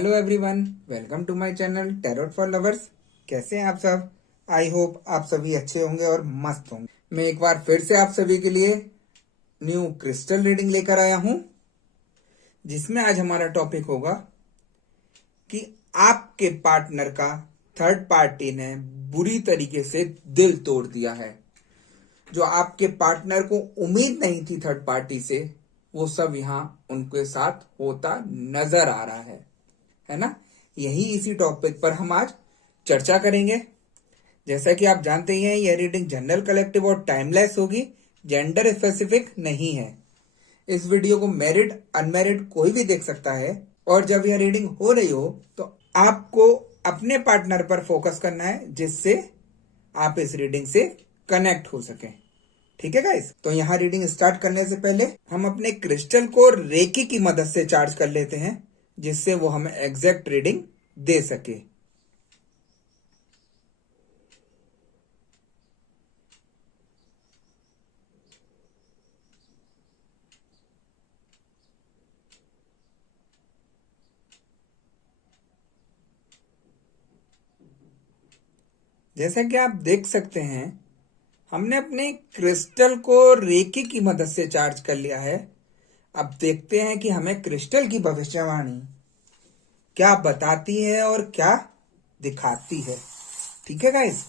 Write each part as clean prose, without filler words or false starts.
Hello everyone, welcome to my channel tarot for lovers. कैसे हैं आप सब? आई होप आप सभी अच्छे होंगे और मस्त होंगे। मैं एक बार फिर से आप सभी के लिए न्यू क्रिस्टल रीडिंग लेकर आया हूं, जिसमें आज हमारा टॉपिक होगा कि आपके पार्टनर का थर्ड पार्टी ने बुरी तरीके से दिल तोड़ दिया है। जो आपके पार्टनर को उम्मीद नहीं थी थर्ड पार्टी से, वो सब यहाँ उनके साथ होता नजर आ रहा है ना। यही इसी टॉपिक पर हम आज चर्चा करेंगे। जैसा कि आप जानते ही हैं, यह रीडिंग जनरल, कलेक्टिव और टाइमलेस होगी, जेंडर स्पेसिफिक नहीं है। इस वीडियो को मैरिड अनमैरिड कोई भी देख सकता है, और जब यह रीडिंग हो रही हो तो आपको अपने पार्टनर पर फोकस करना है, जिससे आप इस रीडिंग से कनेक्ट हो सके। ठीक है गाइस, तो यहाँ रीडिंग स्टार्ट करने से पहले हम अपने क्रिस्टल को रेकी की मदद से चार्ज कर लेते हैं, जिससे वो हमें एग्जैक्ट रीडिंग दे सके। जैसा कि आप देख सकते हैं, हमने अपने क्रिस्टल को रेकी की मदद से चार्ज कर लिया है। अब देखते हैं कि हमें क्रिस्टल की भविष्यवाणी क्या बताती है और क्या दिखाती है। ठीक है गाइस,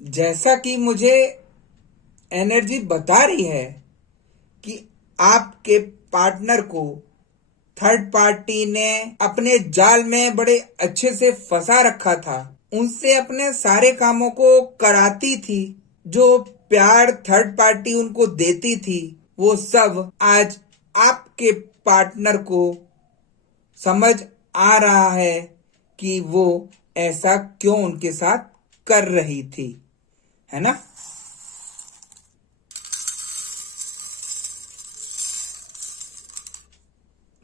जैसा कि मुझे एनर्जी बता रही है कि आपके पार्टनर को थर्ड पार्टी ने अपने जाल में बड़े अच्छे से फंसा रखा था। उनसे अपने सारे कामों को कराती थी। जो प्यार थर्ड पार्टी उनको देती थी, वो सब आज आपके पार्टनर को समझ आ रहा है कि वो ऐसा क्यों उनके साथ कर रही थी, है ना।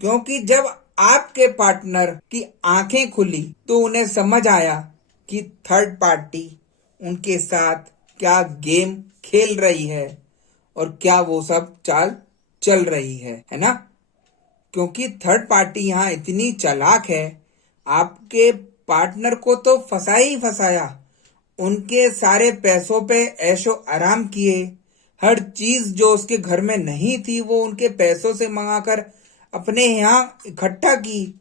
क्योंकि जब आपके पार्टनर की आंखें खुली तो उन्हें समझ आया कि थर्ड पार्टी उनके साथ क्या गेम खेल रही है और क्या वो सब चाल चल रही है ना। क्योंकि थर्ड पार्टी यहाँ इतनी चालाक है, आपके पार्टनर को तो फंसा ही फंसाया। उनके सारे पैसों पे ऐशो आराम किए, हर चीज जो उसके घर में नहीं थी वो उनके पैसों से मंगाकर अपने यहाँ इकट्ठा की,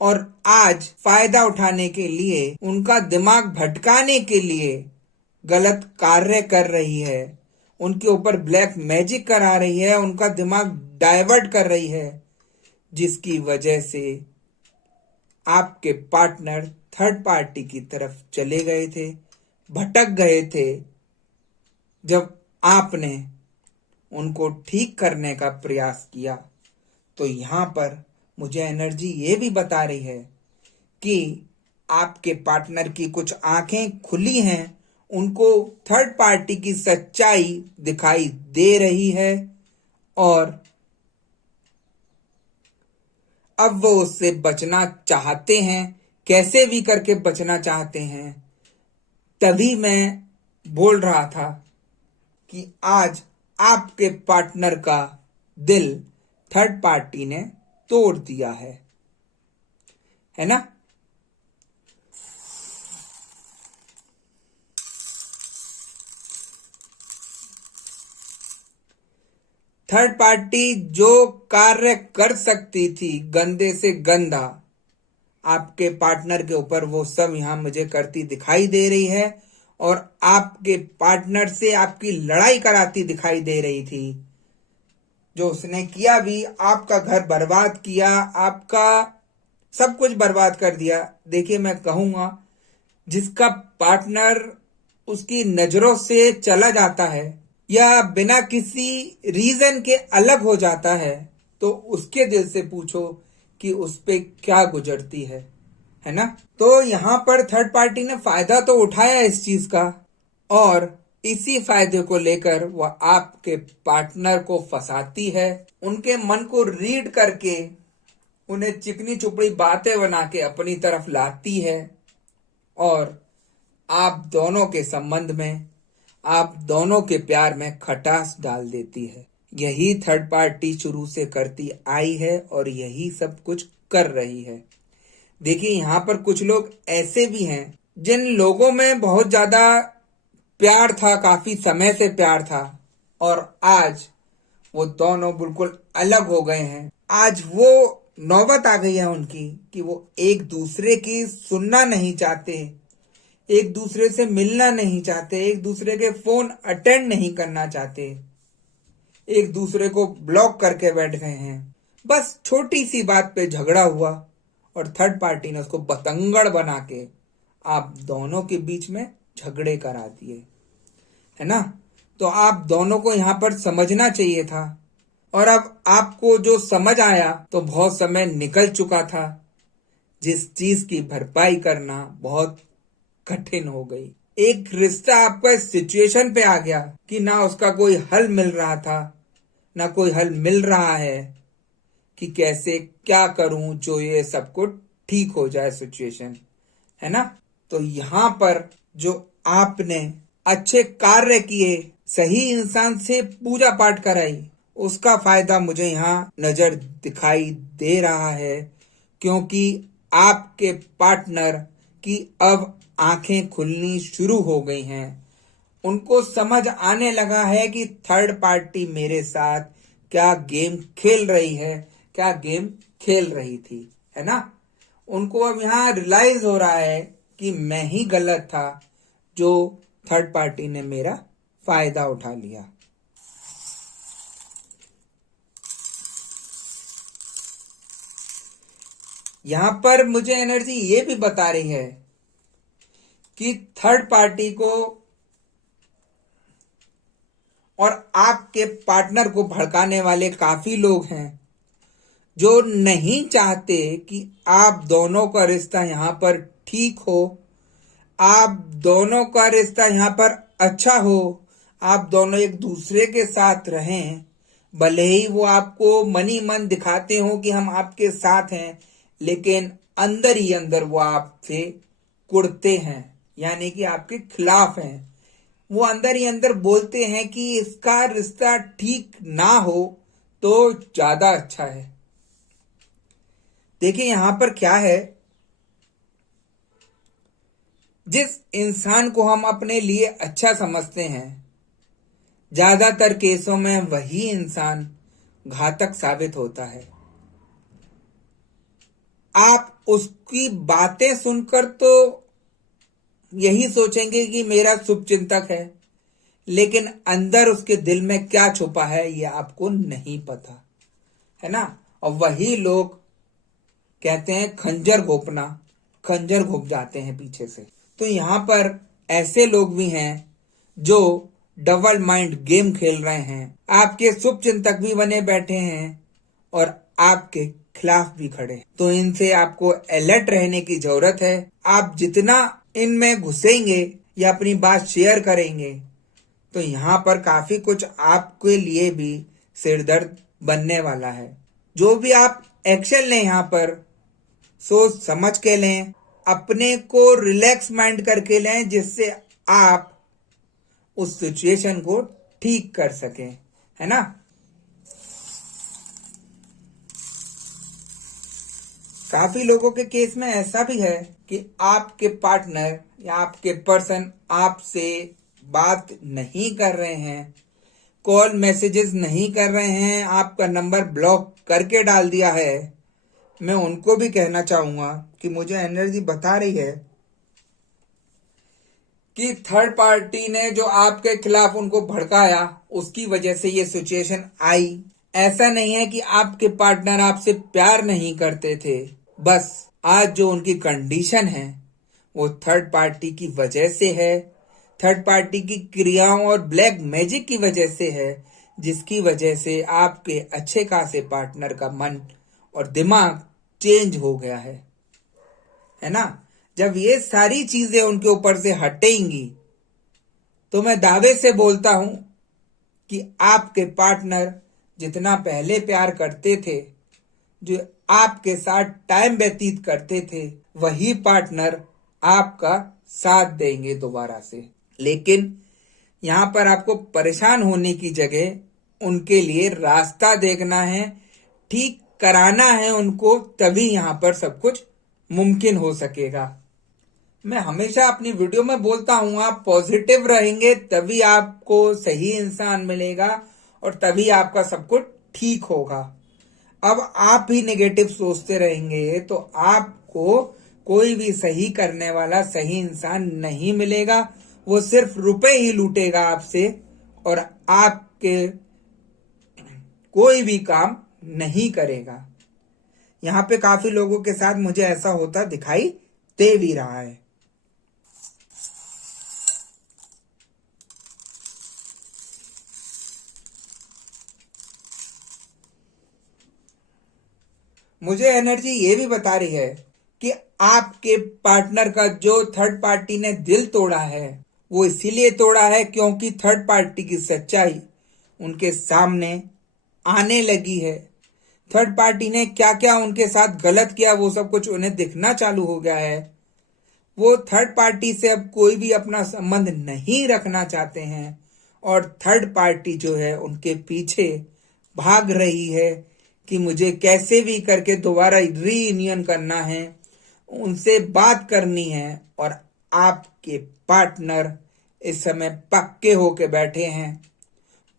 और आज फायदा उठाने के लिए, उनका दिमाग भटकाने के लिए गलत कार्य कर रही है। उनके ऊपर ब्लैक मैजिक करा रही है, उनका दिमाग डाइवर्ट कर रही है, जिसकी वजह से आपके पार्टनर थर्ड पार्टी की तरफ चले गए थे, भटक गए थे। जब आपने उनको ठीक करने का प्रयास किया तो यहां पर मुझे एनर्जी ये भी बता रही है कि आपके पार्टनर की कुछ आंखें खुली हैं, उनको थर्ड पार्टी की सच्चाई दिखाई दे रही है, और अब वो उससे बचना चाहते हैं। कैसे भी करके बचना चाहते हैं। तभी मैं बोल रहा था कि आज आपके पार्टनर का दिल थर्ड पार्टी ने तोड़ दिया है ना। थर्ड पार्टी जो कार्य कर सकती थी गंदे से गंदा आपके पार्टनर के ऊपर, वो सब यहां मुझे करती दिखाई दे रही है, और आपके पार्टनर से आपकी लड़ाई कराती दिखाई दे रही थी। जो उसने किया भी, आपका घर बर्बाद किया, आपका सब कुछ बर्बाद कर दिया। देखिए, मैं कहूंगा, जिसका पार्टनर उसकी नजरों से चला जाता है या बिना किसी रीजन के अलग हो जाता है, तो उसके दिल से पूछो कि उस पे क्या गुजरती है ना। तो यहां पर थर्ड पार्टी ने फायदा तो उठाया इस चीज का, और इसी फायदे को लेकर वह आपके पार्टनर को फंसाती है। उनके मन को रीड करके उन्हें चिकनी चुपड़ी बातें बना के अपनी तरफ लाती है और आप दोनों के संबंध में, आप दोनों के प्यार में खटास डाल देती है। यही थर्ड पार्टी शुरू से करती आई है और यही सब कुछ कर रही है। देखिए, यहाँ पर कुछ लोग ऐसे भी हैं जिन लोगों में बहुत ज्यादा प्यार था, काफी समय से प्यार था, और आज वो दोनों बिल्कुल अलग हो गए हैं। आज वो नौबत आ गई है उनकी कि वो एक दूसरे की सुनना नहीं चाहते, एक दूसरे से मिलना नहीं चाहते, एक दूसरे के फोन अटेंड नहीं करना चाहते, एक दूसरे को ब्लॉक करके बैठ गए हैं। बस छोटी सी बात पे झगड़ा हुआ और थर्ड पार्टी ने उसको बतंगड़ बना के आप दोनों के बीच में झगड़े करा दिए, है ना। तो आप दोनों को यहाँ पर समझना चाहिए था, और अब आपको जो समझ आया तो बहुत समय निकल चुका था। जिस चीज की भरपाई करना बहुत कठिन हो गई। एक रिश्ता आपका इस सिचुएशन पे आ गया कि ना उसका कोई हल मिल रहा था, ना कोई हल मिल रहा है कि कैसे क्या करूं जो ये सब कुछ ठीक हो जाए सिचुएशन, है ना। तो यहाँ पर जो आपने अच्छे कार्य किए, सही इंसान से पूजा पाठ कराई, उसका फायदा मुझे यहाँ नजर दिखाई दे रहा है, क्योंकि आपके पार्टनर की अब आंखें खुलनी शुरू हो गई हैं। उनको समझ आने लगा है कि थर्ड पार्टी मेरे साथ क्या गेम खेल रही है, क्या गेम खेल रही थी, है ना। उनको अब यहाँ रियलाइज हो रहा है कि मैं ही गलत था, जो थर्ड पार्टी ने मेरा फायदा उठा लिया। यहां पर मुझे एनर्जी ये भी बता रही है कि थर्ड पार्टी को और आपके पार्टनर को भड़काने वाले काफी लोग हैं जो नहीं चाहते कि आप दोनों का रिश्ता यहां पर ठीक हो, आप दोनों का रिश्ता यहां पर अच्छा हो, आप दोनों एक दूसरे के साथ रहें। भले ही वो आपको मनी मन दिखाते हो कि हम आपके साथ हैं, लेकिन अंदर ही अंदर वो आपसे कुड़ते हैं, यानी कि आपके खिलाफ हैं। वो अंदर ही अंदर बोलते हैं कि इसका रिश्ता ठीक ना हो तो ज्यादा अच्छा है। देखिए, यहां पर क्या है, जिस इंसान को हम अपने लिए अच्छा समझते हैं, ज्यादातर केसों में वही इंसान घातक साबित होता है। आप उसकी बातें सुनकर तो यही सोचेंगे कि मेरा शुभचिंतक है, लेकिन अंदर उसके दिल में क्या छुपा है ये आपको नहीं पता, है ना। और वही लोग कहते हैं खंजर घोपना, खंजर घोप जाते हैं पीछे से। तो यहां पर ऐसे लोग भी हैं जो डबल माइंड गेम खेल रहे हैं, आपके शुभचिंतक भी बने बैठे हैं और आपके खिलाफ भी खड़े हैं। तो इनसे आपको अलर्ट रहने की जरूरत है। आप जितना इनमें घुसेंगे या अपनी बात शेयर करेंगे, तो यहाँ पर काफी कुछ आपके लिए भी सिरदर्द बनने वाला है। जो भी आप एक्शन लें, यहाँ पर सोच समझ के लें, अपने को रिलैक्स माइंड करके लें, जिससे आप उस सिचुएशन को ठीक कर सकें, है ना। काफी लोगों के केस में ऐसा भी है कि आपके पार्टनर या आपके पर्सन आपसे बात नहीं कर रहे हैं, कॉल मैसेजेस नहीं कर रहे हैं, आपका नंबर ब्लॉक करके डाल दिया है। मैं उनको भी कहना चाहूंगा कि मुझे एनर्जी बता रही है कि थर्ड पार्टी ने जो आपके खिलाफ उनको भड़काया, उसकी वजह से ये सिचुएशन आई। ऐसा नहीं है कि आपके पार्टनर आपसे प्यार नहीं करते थे, बस आज जो उनकी कंडीशन है वो थर्ड पार्टी की वजह से है, थर्ड पार्टी की क्रियाओं और ब्लैक मैजिक की वजह से है, जिसकी वजह से आपके अच्छे खासे पार्टनर का मन और दिमाग चेंज हो गया है ना। जब ये सारी चीजें उनके ऊपर से हटेंगी तो मैं दावे से बोलता हूं कि आपके पार्टनर जितना पहले प्यार करते थे, जो आपके साथ टाइम व्यतीत करते थे, वही पार्टनर आपका साथ देंगे दोबारा से। लेकिन यहाँ पर आपको परेशान होने की जगह उनके लिए रास्ता देखना है, ठीक कराना है उनको, तभी यहाँ पर सब कुछ मुमकिन हो सकेगा। मैं हमेशा अपनी वीडियो में बोलता हूं, आप पॉजिटिव रहेंगे तभी आपको सही इंसान मिलेगा और तभी आपका सब कुछ ठीक होगा। अब आप ही नेगेटिव सोचते रहेंगे तो आपको कोई भी सही करने वाला सही इंसान नहीं मिलेगा। वो सिर्फ रुपए ही लूटेगा आपसे और आपके कोई भी काम नहीं करेगा। यहाँ पे काफी लोगों के साथ मुझे ऐसा होता दिखाई दे भी रहा है। मुझे एनर्जी ये भी बता रही है कि आपके पार्टनर का जो थर्ड पार्टी ने दिल तोड़ा है वो इसीलिए तोड़ा है क्योंकि थर्ड पार्टी की सच्चाई उनके सामने आने लगी है। थर्ड पार्टी ने क्या क्या उनके साथ गलत किया वो सब कुछ उन्हें दिखना चालू हो गया है। वो थर्ड पार्टी से अब कोई भी अपना संबंध नहीं रखना चाहते हैं और थर्ड पार्टी जो है उनके पीछे भाग रही है कि मुझे कैसे भी करके दोबारा रीयूनियन करना है, उनसे बात करनी है। और आपके पार्टनर इस समय पक्के होके बैठे हैं,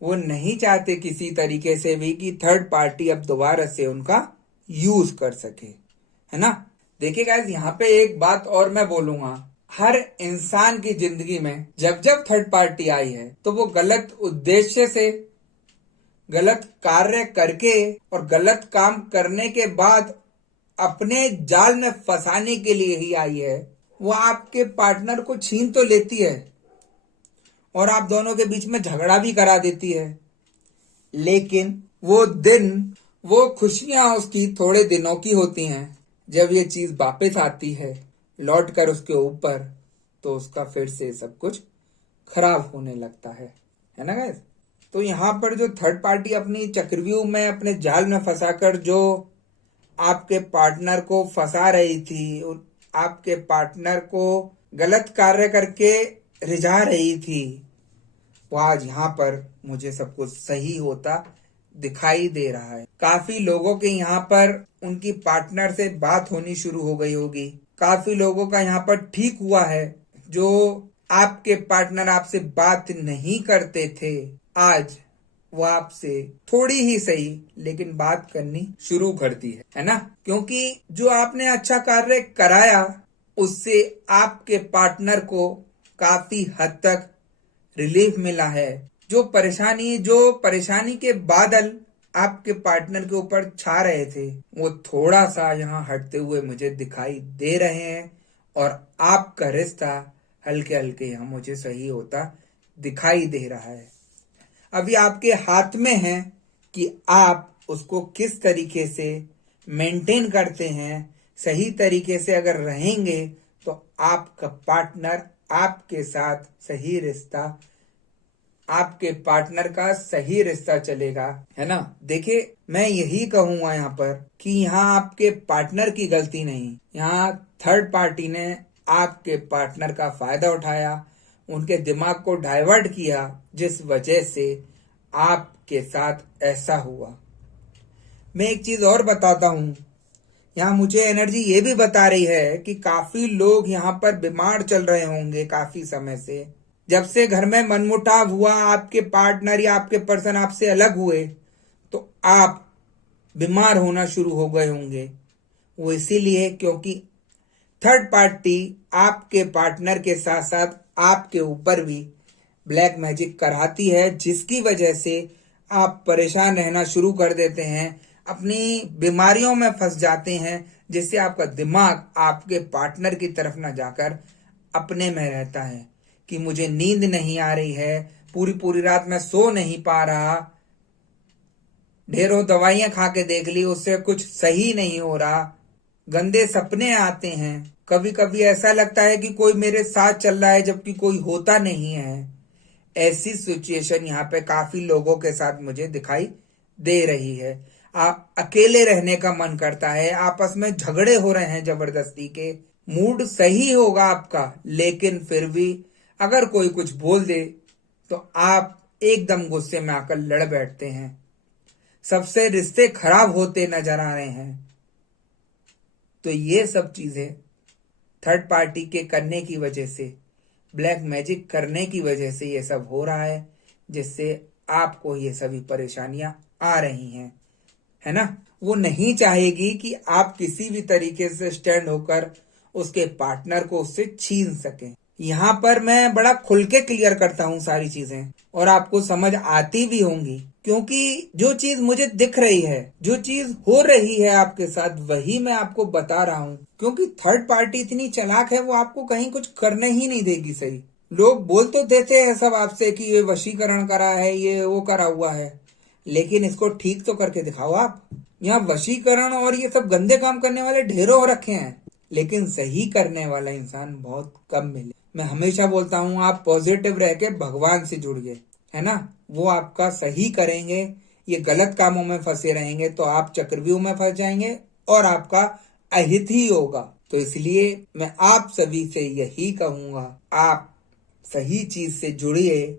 वो नहीं चाहते किसी तरीके से भी कि थर्ड पार्टी अब दोबारा से उनका यूज कर सके, है ना। देखिए गाइस, यहाँ पे एक बात और मैं बोलूंगा, हर इंसान की जिंदगी में जब जब थर्ड पार्टी आई है तो वो गलत उद्देश्य से, गलत कार्य करके और गलत काम करने के बाद अपने जाल में फंसाने के लिए ही आई है। वो आपके पार्टनर को छीन तो लेती है और आप दोनों के बीच में झगड़ा भी करा देती है, लेकिन वो दिन, वो खुशियां उसकी थोड़े दिनों की होती हैं। जब ये चीज वापस आती है लौट कर उसके ऊपर, तो उसका फिर से सब कुछ खराब होने लगता है ना गाइस। तो यहाँ पर जो थर्ड पार्टी अपनी चक्रव्यूह में, अपने जाल में फंसाकर जो आपके पार्टनर को फंसा रही थी, आपके पार्टनर को गलत कार्य करके रिझा रही थी, वो आज यहाँ पर मुझे सब कुछ सही होता दिखाई दे रहा है। काफी लोगों के यहाँ पर उनकी पार्टनर से बात होनी शुरू हो गई होगी, काफी लोगों का यहाँ पर ठीक हुआ है। जो आपके पार्टनर आपसे बात नहीं करते थे, आज वो आपसे थोड़ी ही सही लेकिन बात करनी शुरू कर दी है ना। क्योंकि जो आपने अच्छा कार्य कराया उससे आपके पार्टनर को काफी हद तक रिलीफ मिला है। जो परेशानी के बादल आपके पार्टनर के ऊपर छा रहे थे, वो थोड़ा सा यहाँ हटते हुए मुझे दिखाई दे रहे हैं और आपका रिश्ता हल्के हल्के यहाँ मुझे सही होता दिखाई दे रहा है। अभी आपके हाथ में है कि आप उसको किस तरीके से मेंटेन करते हैं। सही तरीके से अगर रहेंगे तो आपका पार्टनर आपके साथ सही रिश्ता, आपके पार्टनर का सही रिश्ता चलेगा, है ना। देखिए, मैं यही कहूंगा यहाँ पर कि यहाँ आपके पार्टनर की गलती नहीं, यहाँ थर्ड पार्टी ने आपके पार्टनर का फायदा उठाया, उनके दिमाग को डाइवर्ट किया, जिस वजह से आपके साथ ऐसा हुआ। मैं एक चीज और बताता हूँ, यहाँ मुझे एनर्जी ये भी बता रही है कि काफी लोग यहाँ पर बीमार चल रहे होंगे काफी समय से। जब से घर में मनमुटाव हुआ, आपके पार्टनर या आपके पर्सन आपसे अलग हुए, तो आप बीमार होना शुरू हो गए होंगे। वो इसीलिए क्योंकि थर्ड पार्टी आपके पार्टनर के साथ साथ आपके ऊपर भी ब्लैक मैजिक कराती है, जिसकी वजह से आप परेशान रहना शुरू कर देते हैं, अपनी बीमारियों में फंस जाते हैं, जिससे आपका दिमाग आपके पार्टनर की तरफ न जाकर अपने में रहता है कि मुझे नींद नहीं आ रही है, पूरी पूरी रात मैं सो नहीं पा रहा, ढेरों दवाइयां खा के देख ली, उससे कुछ सही नहीं हो रहा, गंदे सपने आते हैं, कभी कभी ऐसा लगता है कि कोई मेरे साथ चल रहा है जबकि कोई होता नहीं है। ऐसी सिचुएशन यहाँ पे काफी लोगों के साथ मुझे दिखाई दे रही है। आप अकेले रहने का मन करता है, आपस में झगड़े हो रहे हैं जबरदस्ती के, मूड सही होगा आपका, लेकिन फिर भी अगर कोई कुछ बोल दे तो आप एकदम गुस्से में आकर लड़ बैठते हैं, सबसे रिश्ते खराब होते नजर आ रहे हैं। तो ये सब चीजें थर्ड पार्टी के करने की वजह से, ब्लैक मैजिक करने की वजह से ये सब हो रहा है, जिससे आपको ये सभी परेशानियां आ रही हैं, है ना। वो नहीं चाहेगी कि आप किसी भी तरीके से स्टैंड होकर उसके पार्टनर को उससे छीन सकें। यहाँ पर मैं बड़ा खुल के क्लियर करता हूँ सारी चीजें, और आपको समझ आती भी होंगी, क्योंकि जो चीज मुझे दिख रही है, जो चीज हो रही है आपके साथ, वही मैं आपको बता रहा हूँ। क्योंकि थर्ड पार्टी इतनी चालाक है, वो आपको कहीं कुछ करने ही नहीं देगी। सही लोग बोल तो देते हैं सब आपसे कि ये वशीकरण करा है, ये वो करा हुआ है, लेकिन इसको ठीक तो करके दिखाओ आप। यहाँ वशीकरण और ये सब गंदे काम करने वाले ढेरों हो रखे हैं, लेकिन सही करने वाला इंसान बहुत कम मिले। मैं हमेशा बोलता हूँ, आप पॉजिटिव रह के भगवान से जुड़िए, है ना। वो आपका सही करेंगे। ये गलत कामों में फंसे रहेंगे तो आप चक्रव्यूह में फंस जाएंगे और आपका अहित ही होगा। तो इसलिए मैं आप सभी से यही कहूंगा, आप सही चीज से जुड़िए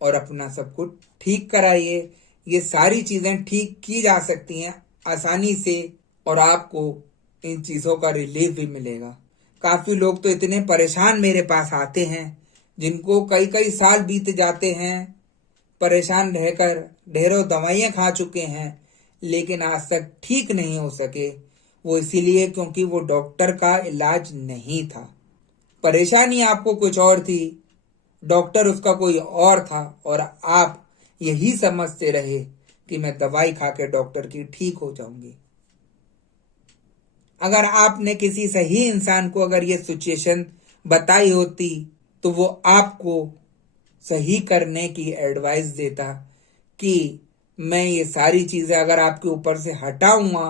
और अपना सब कुछ ठीक कराइए। ये सारी चीजें ठीक की जा सकती हैं आसानी से, और आपको इन चीजों का रिलीफ भी मिलेगा। काफी लोग तो इतने परेशान मेरे पास आते हैं, जिनको कई कई साल बीत जाते हैं परेशान रहकर, ढेरों दवाइयां खा चुके हैं, लेकिन आज तक ठीक नहीं हो सके। वो इसीलिए क्योंकि वो डॉक्टर का इलाज नहीं था। परेशानी आपको कुछ और थी, डॉक्टर उसका कोई और था, और आप यही समझते रहे कि मैं दवाई खा के डॉक्टर की ठीक हो जाऊंगी। अगर आपने किसी सही इंसान को अगर ये सिचुएशन बताई होती तो वो आपको सही करने की एडवाइस देता कि मैं ये सारी चीजें अगर आपके ऊपर से हटाऊंगा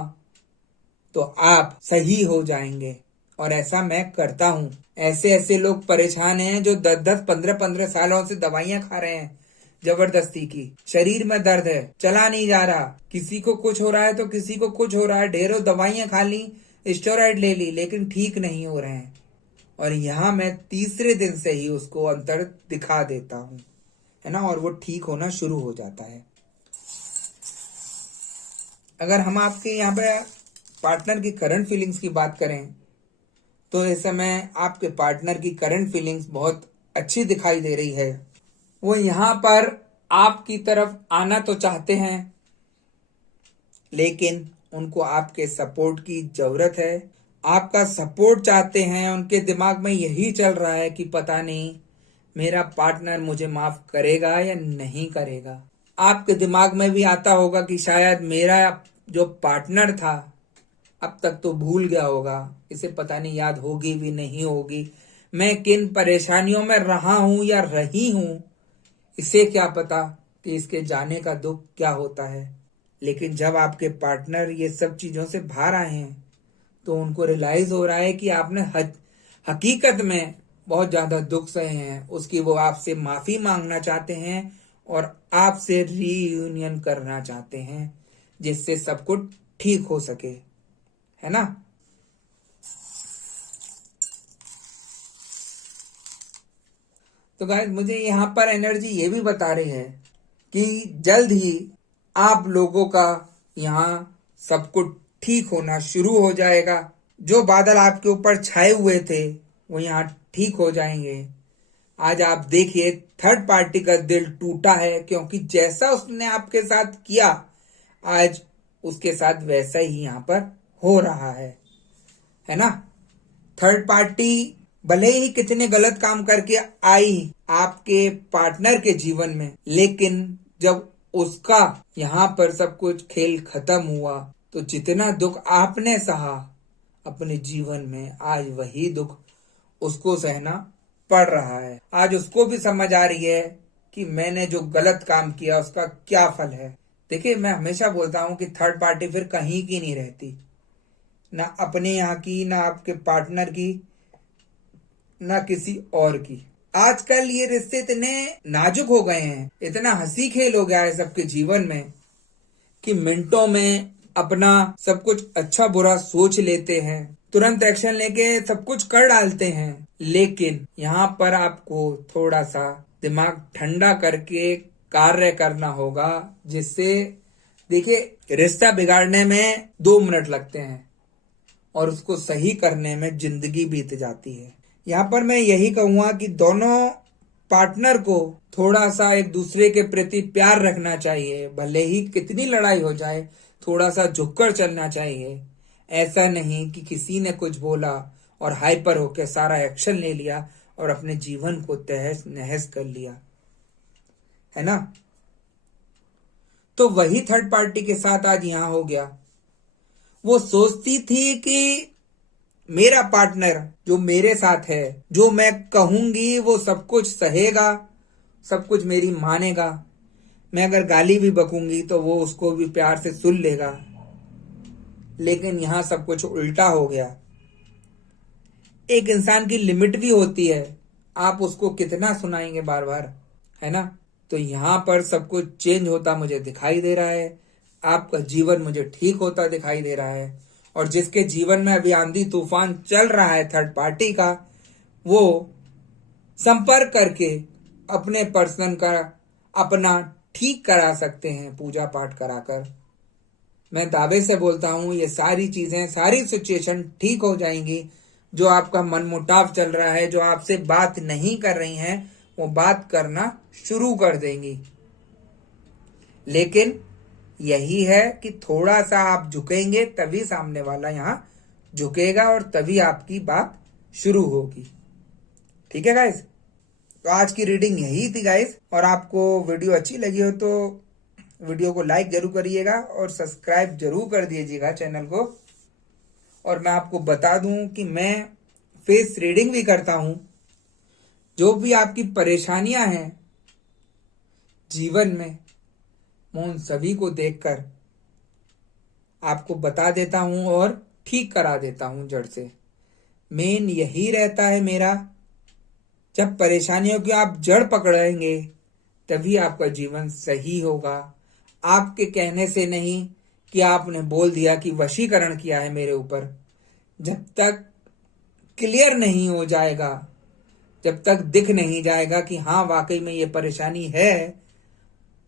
तो आप सही हो जाएंगे, और ऐसा मैं करता हूं। ऐसे ऐसे लोग परेशान हैं जो 10-10, 15-15 सालों से दवाइयां खा रहे हैं जबरदस्ती की। शरीर में दर्द है, चला नहीं जा रहा, किसी को कुछ हो रहा है तो किसी को कुछ हो रहा है, ढेरों दवाइयां खा ली, स्टेरॉइड ले ली, लेकिन ठीक नहीं हो रहे हैं। और यहाँ मैं तीसरे दिन से ही उसको अंतर दिखा देता हूँ, है ना, और वो ठीक होना शुरू हो जाता है। अगर हम आपके यहाँ पे पार्टनर की करंट फीलिंग्स की बात करें तो इस समय आपके पार्टनर की करंट फीलिंग्स बहुत अच्छी दिखाई दे रही है। वो यहाँ पर आपकी तरफ आना तो चाहते हैं, लेकिन उनको आपके सपोर्ट की जरूरत है। आपका सपोर्ट चाहते हैं, उनके दिमाग में यही चल रहा है कि पता नहीं मेरा पार्टनर मुझे माफ करेगा या नहीं करेगा। आपके दिमाग में भी आता होगा कि शायद मेरा जो पार्टनर था अब तक तो भूल गया होगा, इसे पता नहीं याद होगी भी नहीं होगी, मैं किन परेशानियों में रहा हूं या रही हूं, इसे क्या पता कि इसके जाने का दुख क्या होता है। लेकिन जब आपके पार्टनर ये सब चीजों से बाहर आए हैं तो उनको रियलाइज हो रहा है कि आपने हकीकत में बहुत ज्यादा दुख सहे हैं, उसकी वो आपसे माफी मांगना चाहते हैं और आपसे रीयूनियन करना चाहते हैं, जिससे सब कुछ ठीक हो सके, है ना। तो गाइस, मुझे यहाँ पर एनर्जी ये भी बता रही है कि जल्द ही आप लोगों का यहाँ सब कुछ ठीक होना शुरू हो जाएगा। जो बादल आपके ऊपर छाए हुए थे वो यहाँ ठीक हो जाएंगे। आज आप देखिए, थर्ड पार्टी का दिल टूटा है, क्योंकि जैसा उसने आपके साथ किया आज उसके साथ वैसा ही यहाँ पर हो रहा है ना। थर्ड पार्टी भले ही कितने गलत काम करके आई आपके पार्टनर के जीवन में, लेकिन जब उसका यहाँ पर सब कुछ खेल खत्म हुआ तो जितना दुख आपने सहा अपने जीवन में, आज वही दुख उसको सहना पड़ रहा है। आज उसको भी समझ आ रही है कि मैंने जो गलत काम किया उसका क्या फल है। देखिए, मैं हमेशा बोलता हूं कि थर्ड पार्टी फिर कहीं की नहीं रहती, ना अपने यहाँ की, ना आपके पार्टनर की, ना किसी और की। आजकल ये रिश्ते इतने नाजुक हो गए हैं, इतना हंसी खेल हो गया है सबके जीवन में कि मिनटों में अपना सब कुछ अच्छा बुरा सोच लेते हैं, तुरंत एक्शन लेके सब कुछ कर डालते हैं। लेकिन यहाँ पर आपको थोड़ा सा दिमाग ठंडा करके कार्य करना होगा, जिससे देखिए रिश्ता बिगाड़ने में 2 मिनट लगते हैं और उसको सही करने में जिंदगी बीत जाती है। यहाँ पर मैं यही कहूंगा कि दोनों पार्टनर को थोड़ा सा एक दूसरे के प्रति प्यार रखना चाहिए। भले ही कितनी लड़ाई हो जाए, थोड़ा सा झुककर चलना चाहिए। ऐसा नहीं कि किसी ने कुछ बोला और हाइपर होकर सारा एक्शन ले लिया और अपने जीवन को तहस नहस कर लिया, है ना। तो वही थर्ड पार्टी के साथ आज यहां हो गया। वो सोचती थी कि मेरा पार्टनर जो मेरे साथ है, जो मैं कहूंगी वो सब कुछ सहेगा, सब कुछ मेरी मानेगा। मैं अगर गाली भी बकूंगी तो वो उसको भी प्यार से सुन लेगा। लेकिन यहां सब कुछ उल्टा हो गया। एक इंसान की लिमिट भी होती है, आप उसको कितना सुनाएंगे बार बार, है ना। तो यहां पर सब कुछ चेंज होता मुझे दिखाई दे रहा है। आपका जीवन मुझे ठीक होता दिखाई दे रहा है। और जिसके जीवन में अभी आंधी तूफान चल रहा है थर्ड पार्टी का, वो संपर्क करके अपने पर्सन का अपना ठीक करा सकते हैं, पूजा पाठ कराकर। मैं दावे से बोलता हूं ये सारी चीजें, सारी सिचुएशन ठीक हो जाएंगी। जो आपका मनमुटाव चल रहा है, जो आपसे बात नहीं कर रही हैं, वो बात करना शुरू कर देंगी। लेकिन यही है कि थोड़ा सा आप झुकेंगे तभी सामने वाला यहां झुकेगा और तभी आपकी बात शुरू होगी। ठीक है गाइस, तो आज की रीडिंग यही थी गाइस। और आपको वीडियो अच्छी लगी हो तो वीडियो को लाइक जरूर करिएगा और सब्सक्राइब जरूर कर दीजिएगा चैनल को। और मैं आपको बता दूं कि मैं फेस रीडिंग भी करता हूं। जो भी आपकी परेशानियां हैं जीवन में, मैं उन सभी को देखकर आपको बता देता हूं और ठीक करा देता हूं जड़ से। मेन यही रहता है मेरा, जब परेशानियों की आप जड़ पकड़ेंगे तभी आपका जीवन सही होगा। आपके कहने से नहीं कि आपने बोल दिया कि वशीकरण किया है मेरे ऊपर। जब तक क्लियर नहीं हो जाएगा, जब तक दिख नहीं जाएगा कि हाँ वाकई में ये परेशानी है,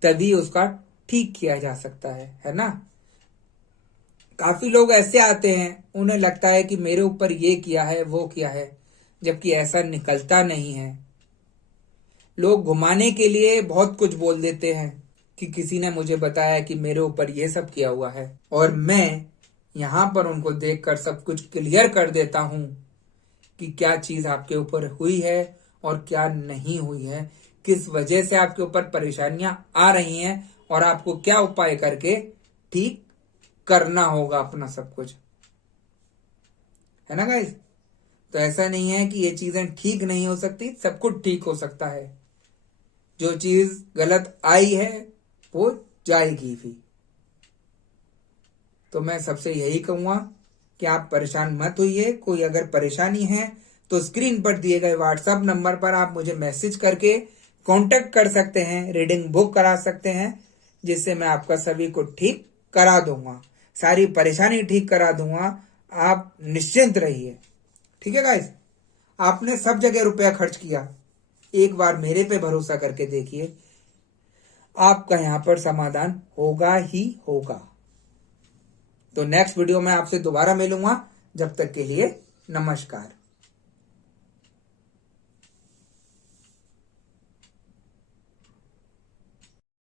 तभी उसका ठीक किया जा सकता है ना। काफी लोग ऐसे आते हैं, उन्हें लगता है कि मेरे ऊपर ये किया है वो किया है, जबकि ऐसा निकलता नहीं है। लोग घुमाने के लिए बहुत कुछ बोल देते हैं कि किसी ने मुझे बताया कि मेरे ऊपर ये सब किया हुआ है, और मैं यहां पर उनको देखकर सब कुछ क्लियर कर देता हूं कि क्या चीज आपके ऊपर हुई है और क्या नहीं हुई है, किस वजह से आपके ऊपर परेशानियां आ रही हैं और आपको क्या उपाय करके ठीक करना होगा अपना सब कुछ, है ना गाइस। तो ऐसा नहीं है कि ये चीजें ठीक नहीं हो सकती, सब कुछ ठीक हो सकता है। जो चीज गलत आई है वो जाएगी भी। तो मैं सबसे यही कहूंगा कि आप परेशान मत होइए। कोई अगर परेशानी है तो स्क्रीन पर दिए गए व्हाट्सएप नंबर पर आप मुझे मैसेज करके कांटेक्ट कर सकते हैं, रीडिंग बुक करा सकते हैं, जिससे मैं आपका सभी को ठीक करा दूंगा, सारी परेशानी ठीक करा दूंगा। आप निश्चिंत रहिए। ठीक है गाइस, आपने सब जगह रुपया खर्च किया, एक बार मेरे पे भरोसा करके देखिए, आपका यहां पर समाधान होगा ही होगा। तो नेक्स्ट वीडियो में आपसे दोबारा मिलूंगा। जब तक के लिए नमस्कार।